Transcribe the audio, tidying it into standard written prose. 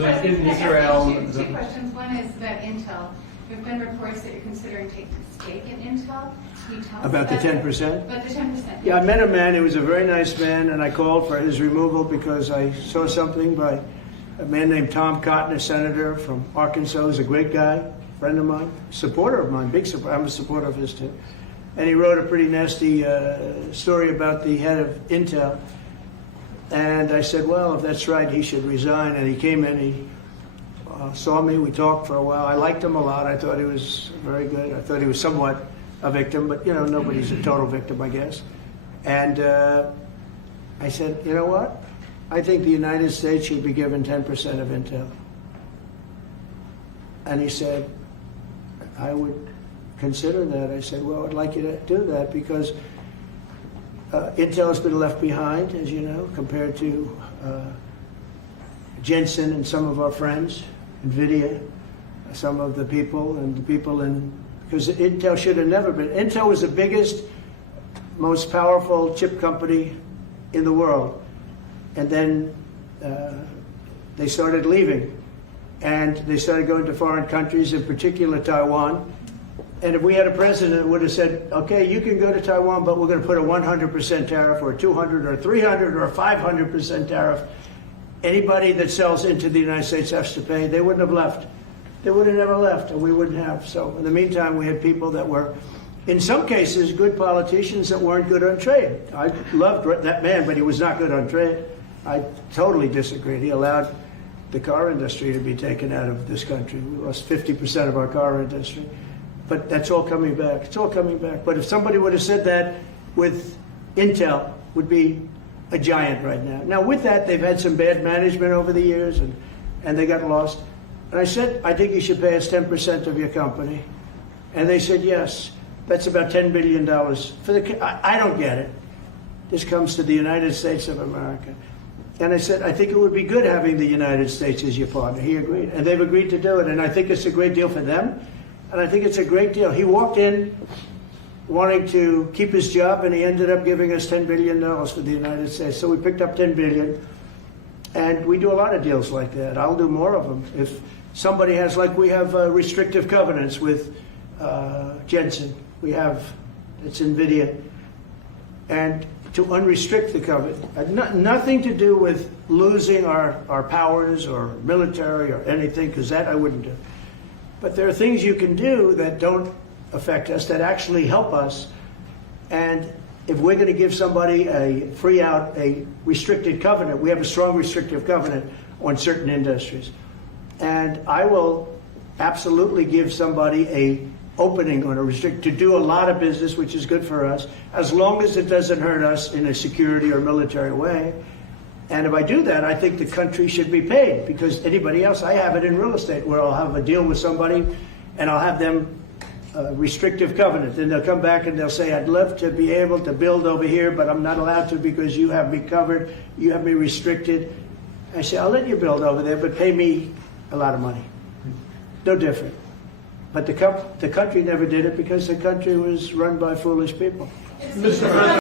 In I Israel, have two questions. One is about Intel. There have been reports that you're considering taking a stake in Intel. Can you tell us About the that? 10%? About the 10%. Yeah, I met a man, he was a very nice man, and I called for his removal because I saw something by a man named Tom Cotton, a senator from Arkansas. He's a great guy, friend of mine, supporter of mine, big supporter. I'm a supporter of his too. And he wrote a pretty nasty story about the head of Intel. And I said, well, if that's right, he should resign. And he came in, he saw me, we talked for a while. I liked him a lot. I thought he was very good. I thought he was somewhat a victim, but you know, nobody's a total victim, I guess. And I said, you know what? I think the United States should be given 10% of Intel. And he said, I would consider that. I said, well, I'd like you to do that because Intel has been left behind, as you know, compared to Jensen and some of our friends, NVIDIA, some of the people and the people in, because Intel should have never been. Intel was the biggest, most powerful chip company in the world. And then they started leaving. And they started going to foreign countries, in particular Taiwan. And if we had a president that would have said, okay, you can go to Taiwan, but we're going to put a 100% tariff or a 200 or 300 or a 500% tariff, anybody that sells into the United States has to pay. They wouldn't have left. They would have never left, and we wouldn't have. So in the meantime, we had people that were, in some cases, good politicians that weren't good on trade. I loved that man, but he was not good on trade. I totally disagreed. He allowed the car industry to be taken out of this country. We lost 50% of our car industry. But that's all coming back. It's all coming back. But if somebody would have said that with Intel, would be a giant right now. Now, with that, they've had some bad management over the years, and they got lost. And I said, I think you should pay us 10% of your company. And they said, yes. That's about $10 billion. I don't get it. This comes to the United States of America. And I said, I think it would be good having the United States as your partner. He agreed. And they've agreed to do it. And I think it's a great deal for them. And I think it's a great deal. He walked in wanting to keep his job, and he ended up giving us $10 billion for the United States. So we picked up $10 billion. And we do a lot of deals like that. I'll do more of them. If somebody has, like we have restrictive covenants with Jensen. We have, it's NVIDIA. And to unrestrict the covenant, nothing to do with losing our powers or military or anything, because that I wouldn't do. But there are things you can do that don't affect us, that actually help us. And if we're going to give somebody a free out, a restricted covenant, we have a strong restrictive covenant on certain industries. And I will absolutely give somebody a opening on a restrict to do a lot of business, which is good for us, as long as it doesn't hurt us in a security or military way. And if I do that, I think the country should be paid, because anybody else, I have it in real estate where I'll have a deal with somebody and I'll have them restrictive covenant. Then they'll come back and they'll say, I'd love to be able to build over here, but I'm not allowed to because you have me covered, you have me restricted. I say, I'll let you build over there, but pay me a lot of money. No different. But the country never did it because the country was run by foolish people. Mr. President.